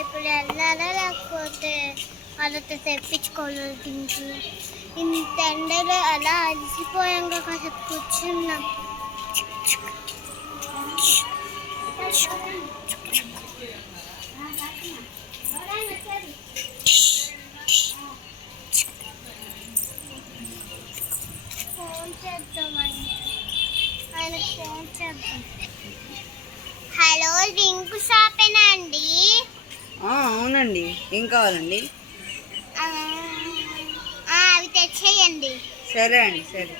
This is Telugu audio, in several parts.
ఇప్పుడు వెళ్ళాలా లేకపోతే వాళ్ళతో తెప్పించుకోవాలి డ్రింక్. ఇంత ఎండలో అలా అలసిపోయాక కాసేపు కూర్చున్నాం. ఫోన్ చేద్దాం ఆయన ఫోన్ చేద్దాం. హలో, డ్రింక్ షాపేనా అండి? అవునండి, ఏం కావాలండి? అవి తెచ్చేయండి. సరే అండి, సరే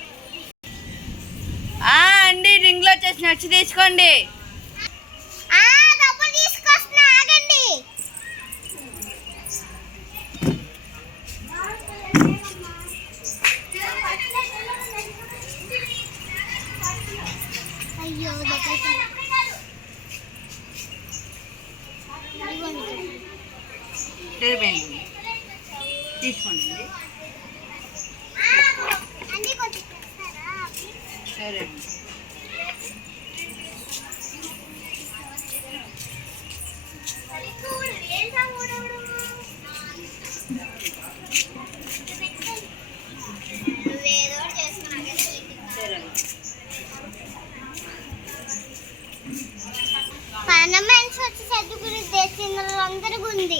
అండి. రింగ్లో వచ్చేసి నచ్చి తీసుకోండి. డబ్బులు తీసుకొస్తున్నా, ఆగండి. అయ్యో తీసుకోండి. సరే అండి. పనమెన్స్ వచ్చి చదువుకుని దేశంలో అందరికీ ఉంది.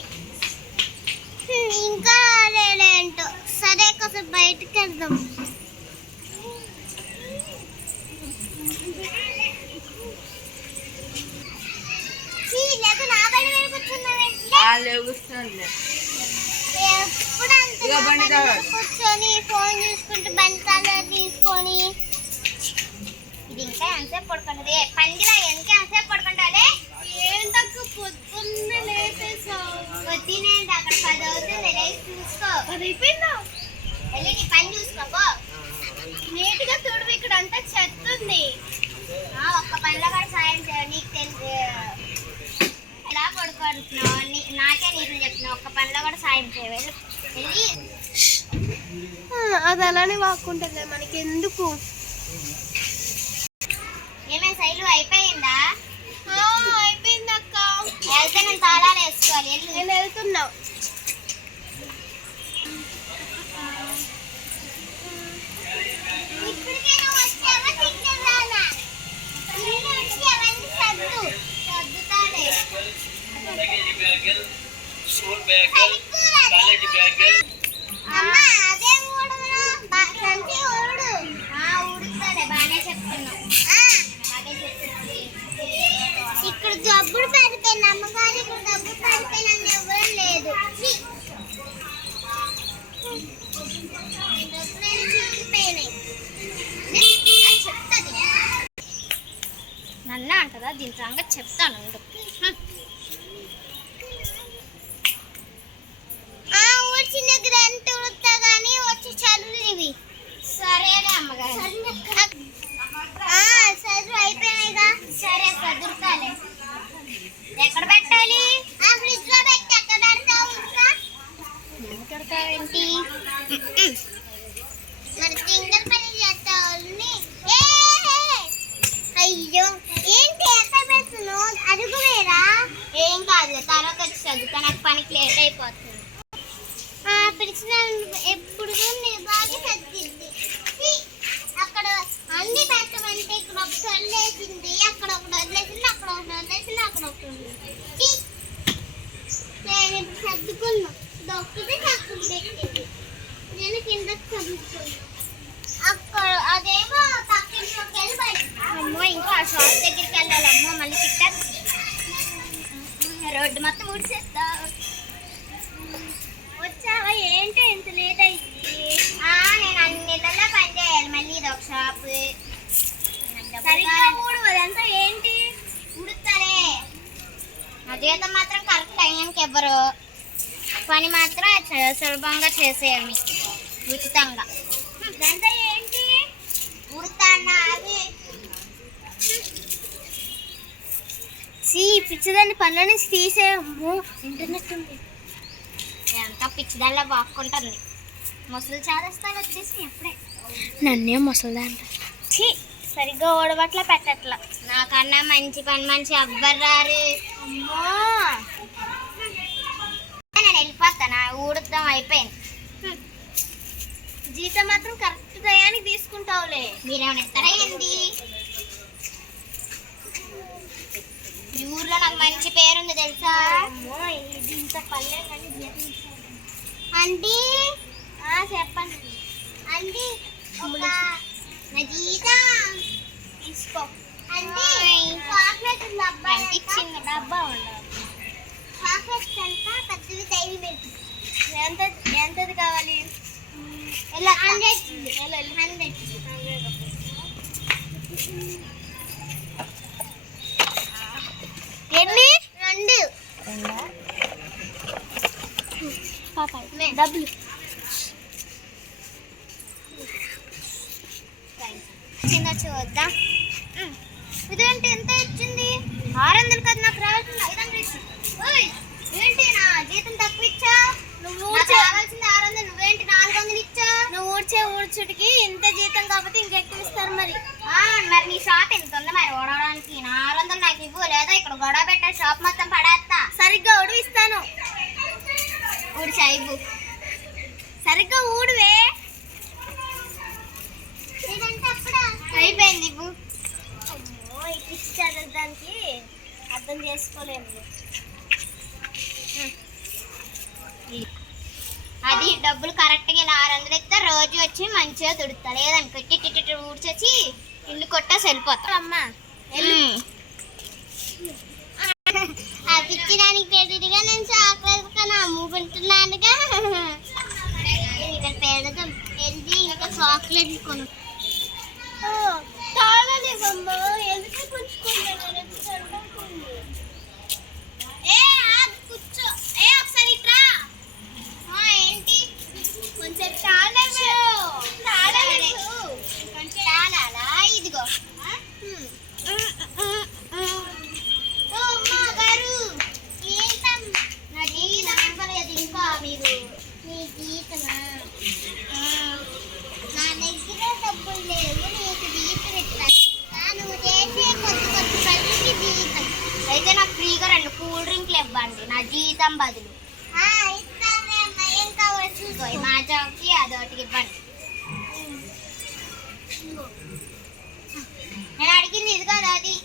ఇంకా లేదేంటో. సరే, కాసేపు బయటకు వెళ్దాం. కూర్చొని ఫోన్ చూసుకుంటూ బండి తీసుకొని ఇది ఇంకా ఎంతసేపు పడుకుంటుంది? పందిలా ఇంకా ఎంతసేపు పడుకుంటాలే? ఏంటక్క పొద్దున్నే లేసేసావు? పొద్దునేంటి, అక్కడ 10 అవుతుంది. లేచి చూసుకో. అయిపోయిందా? వెళ్ళి నీ పని చూసుకోపో. నీట్గా చూడు, ఇక్కడ అంతా చెత్త ఉంది. ఒక్క పనిలో కూడా సాయం చేయ. నీకు తెలుసు ఎలా పడుకుంటున్నావు, నాకే నీళ్ళు చెప్తున్నావు. ఒక్క పనిలో కూడా సాయం చేయ. వెళ్ళి అది అలానే వాక్కుంటుంది, మనకి ఎందుకు? ఏమే శైలు, అయిపోయిందా? అయిపోయింది అక్క. వెళ్తే నేను తాళాలు వేసుకోవాలి. నేను వెళ్తున్నావు. ఇప్పటికే నువ్వు వచ్చావా? తింటున్నానా? వచ్చి అవన్నీ సర్దుతానే. అమ్మా, అదే ఊడు సంచి ఊడు. ఊడుతానే, బాగానే చెప్తున్నావు. ఇక్కడ జబ్బులు పడిపోయిన అమ్మగారు, ఇక్కడ జబ్బులు పడిపోయిన ఎవరు లేదు. నన్నే అంటదా? దీని సంగతి చెప్తాను. ఊడ్చిన దగ్గర ఎంత ఉడుతా గానీ వచ్చి చదువు ఇవి. సరేనే అమ్మగారు. చదువు అయిపోయినాయిగా. సరే, చదువుతాలే. ఎక్కడ పెట్టాలి? ఫ్రిడ్జ్ లో పెట్టి. ఎక్కడ పెడతావు? ఇంకా పెడతావేంటి? మరి సింగల్ పని చేస్తావు. అయ్యో, ఏంటి ఎక్కడ పెడుతున్నావు? అడుగు వేరా. ఏం కాదు, తర్వాత వచ్చి చదువుతా. నాకు పనికి లేట్ అయిపోతుంది. పిలిచిన ఎప్పుడు బాగా సర్దింది. అక్కడ అన్ని పెట్టమంటే ఇక్కడ ఒకటి వదిలేసింది, అక్కడ ఒకటి వదిలేసింది, అక్కడ ఒకటి వదిలేసింది, అక్కడ ఒకటి వదిలేసింది. నేను ఇప్పుడు సర్దుకున్నా. ఒక్కటి అక్కడ పెట్టింది. నేను కిందకి చదువుకున్నా. అక్కడ అదేమో పక్కింట్లోకి వెళ్ళి బయట. అమ్మో, ఇంకా ఆ షాప్ దగ్గరికి వెళ్ళాలి. అమ్మో, మళ్ళీ తిట్టారు. రోడ్డు మొత్తం ఊడ్చేస్తా. వచ్చావా? ఏంటి ఇంత లేట్ అయింది? నేను అన్ని నెలల్లో పని చేయాలి. మళ్ళీ ఇది ఒక షాప్. సరిగ్గా ఊడు. అదంతా ఏంటి? ఉడుతారే. నా జీతం మాత్రం కరెక్ట్ టైంకి ఇవ్వరు. పని మాత్రం సులభంగా చేసేయాలి మీకు, ఉచితంగా. ఇదంతా ఏంటి? ఉడతానా? అది పిచ్చిదాన్ని పనుల నుంచి తీసేయము. ఇంటర్నెట్ ఉంది. ఎంత పిచ్చిదానిలో బాక్కుంటుంది. ముసలి చాదస్తాలు వచ్చేసి ఎప్పుడే నన్నే ముసలిదాంట. సరిగ్గా ఓడబట్ల పెట్టట్లా. నాకన్నా మంచి పని మనిషి ఎవ్వరు రారు. అమ్మా, ఊడుద్దాం అయిపోయింది. జీతం మాత్రం కరెక్ట్ టయానికి తీసుకుంటావులే. మీరేమైనా ఇస్తారా ఏంది? ఈ ఊర్లో నాకు మంచి పేరుంది తెలుసా. ఇంత పల్లె కానీ అండి చెప్పండి అండి. నా జీతం తీసుకో అండి. చాక్లెట్ డబ్బా ఇచ్చింది. డబ్బా ఉండాలి. చాక్లెట్స్ ఎంత పెద్దది డైరీ మిల్క్ ఎంతది కావాలి? 100. ఎన్ని? 2 డబ్బులు చిన్న చూద్దాం. ఇదేంటి ఎంత ఇచ్చింది? 600 కదా నాకు రావాల్సింది 500 ఇచ్చింది. ఏంటి నా జీతం తక్కువ ఇచ్చా? నువ్వు రావాల్సింది 600, నువ్వేంటి 400 ఇచ్చా? నువ్వు ఊడ్చుడికి ఇంత జీతం కాకపోతే ఇంకెక్కువ ఇస్తారు మరి. మరి నీ షాప్ ఎంత ఉంది మరి ఓడవడానికి? 400 నాకు ఇవ్వు, లేదా ఇక్కడ గొడవ పెట్టే షాప్ మొత్తం పడేస్తా. సరిగ్గా ఊడు ఇస్తాను. ఊడి ఇవ్వు, సరిగ్గా ఊడువే. అయిపోయింది ఇవ్వు. చదవడానికి అర్థం చేసుకోలేము. అది డబ్బులు కరెక్ట్గా ఇలా 600 ఇస్తే రోజు వచ్చి మంచిగా తుడుతా, లేదనుకో టిట్టి ఊడ్చొచ్చి ఇల్లు కొట్టేసి వెళ్ళిపోతా. అమ్మా అది ఇచ్చడానికి పెద్దదిగా నేను చాక్లెట్ కానీ అమ్ముకుంటున్నానుగా. ఇక్కడ పెడదాం వెళ్ళి ఇంకా చాక్లెట్ కొను. తాళలేవమ్మా, ఎందుకు పుచ్చుకుంటాను? కూర్చో. ఒకసారి ఇట్రా. ఏంటి కొంచెం చాలా ఇదిగో. అమ్మా గారు జీతం నా జీతం ఇవ్వలేదు ఇంకా. మీరు మీ జీతమా? నా దగ్గర డబ్బులు లేవు, నీకు జీతం ఇస్తాను. నువ్వు చేసే కొత్త పనికి జీతం అయితే నాకు ఫ్రీగా 2 కూల్ డ్రింక్లు ఇవ్వండి నా జీతం బదులు. ఏం కావాలి చూసుకో. మా జాబ్కి అదొకటి ఇవ్వండి. నేను అడిగింది ఇది కదా, అది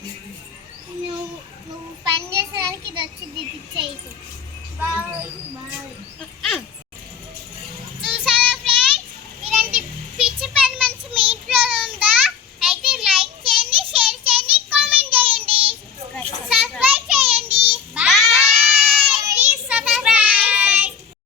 నువ్వు పని చేసేదానికి ఇది వచ్చింది. ఇది ఇచ్చేయి. బాగా